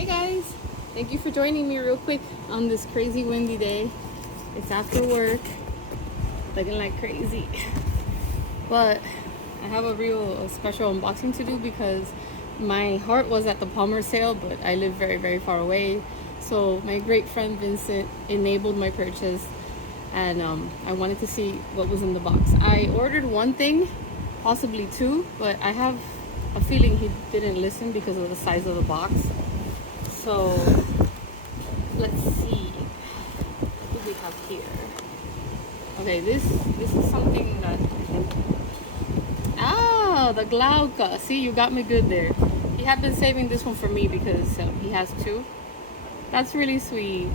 Hey guys, thank you for joining me real quick on this crazy windy day. It's after work, looking like crazy. But I have a special unboxing to do because my heart was at the Palmer sale, but I live very, very far away. So my great friend Vincent enabled my purchase, and I wanted to see what was in the box. I ordered one thing, possibly two, but I have a feeling he didn't listen because of the size of the box. So let's see what do we have here. Okay, this is something that the Glauca. See, you got me good there. He had been saving this one for me because he has two. That's really sweet.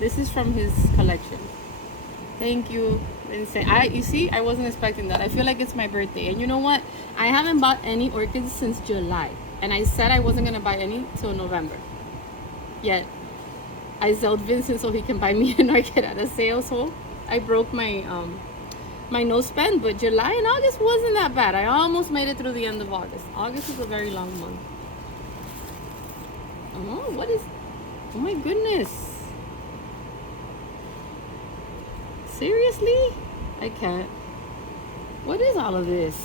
This is from his collection. Thank you, Vincent. You see, I wasn't expecting that. I feel like it's my birthday, and you know what? I haven't bought any orchids since July, and I said I wasn't gonna buy any till November. Yet I sold Vincent so he can buy me an orchid at a sale. So I broke my my no spend, but July and August wasn't that bad. I almost made it through the end of August. August is a very long month. Oh, what is? Oh my goodness! Seriously? I can't. What is all of this?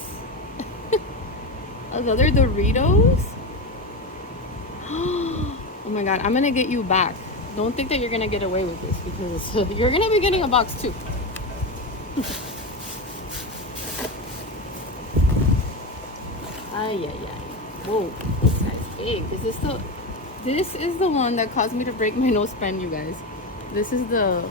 Another Doritos? Oh my god, I'm gonna get you back. Don't think that you're gonna get away with this because you're gonna be getting a box too. Ay, ay, ay. Whoa, this guy's big. This is the one that caused me to break my nose pen, you guys. This is the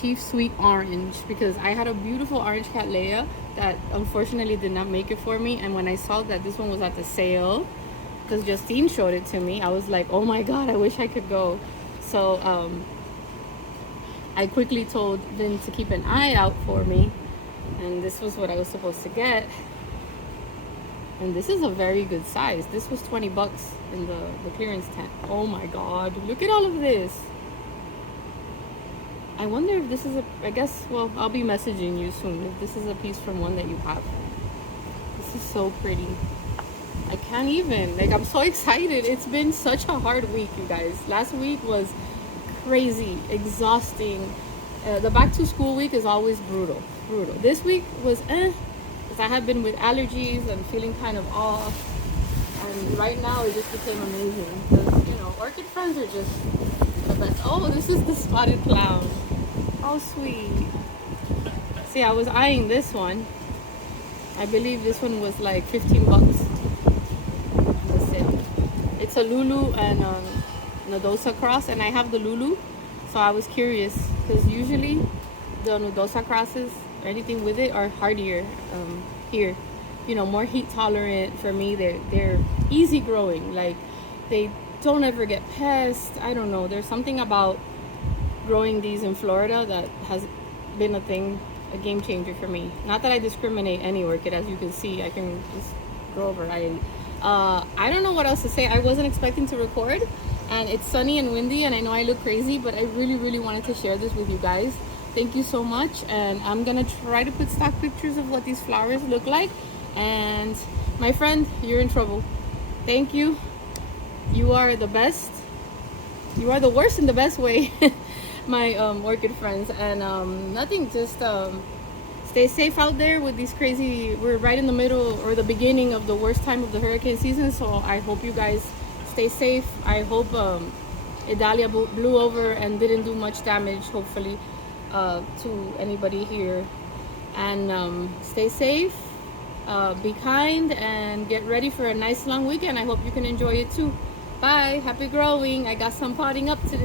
Chief Sweet Orange because I had a beautiful orange cattleya that unfortunately did not make it for me. And when I saw that this one was at the sale, because Justine showed it to me, I was like, oh my god, I wish I could go. So I quickly told Vin to keep an eye out for me, and this was what I was supposed to get. And this is a very good size. This was 20 bucks in the clearance tent. Oh my god, look at all of this. I wonder if this is I guess, well, I'll be messaging you soon if this is a piece from one that you have. This is so pretty. I can't even, like, I'm so excited. It's been such a hard week, you guys. Last week was crazy, exhausting. The back to school week is always brutal. This week was because I have been with allergies and feeling kind of off. And right now it just became amazing because, you know, orchid friends are just the best. Oh, this is the spotted clown. Oh, sweet. See, I was eyeing this one. I believe this one was like 15 bucks. It's a Lulu and Nodosa cross, and I have the Lulu, so I was curious because usually the Nodosa crosses or anything with it are hardier here, you know, more heat tolerant. For me, they're easy growing, like they don't ever get pests. I don't know, there's something about growing these in Florida that has been a game changer for me. Not that I discriminate any orchid, as you can see. I can just grow a variety. I don't know what else to say. I wasn't expecting to record, and it's sunny and windy, and I know I look crazy, but I really wanted to share this with you guys. Thank you so much, and I'm gonna try to put stock pictures of what these flowers look like. And my friend, you're in trouble. Thank you. You are the best. You are the worst in the best way. My orchid friends, and nothing, just stay safe out there with these crazy, we're right in the middle or the beginning of the worst time of the hurricane season, so I hope you guys stay safe. I hope Idalia blew over and didn't do much damage, hopefully, to anybody here. And stay safe, be kind, and get ready for a nice long weekend. I hope you can enjoy it too. Bye. Happy growing. I got some potting up to do.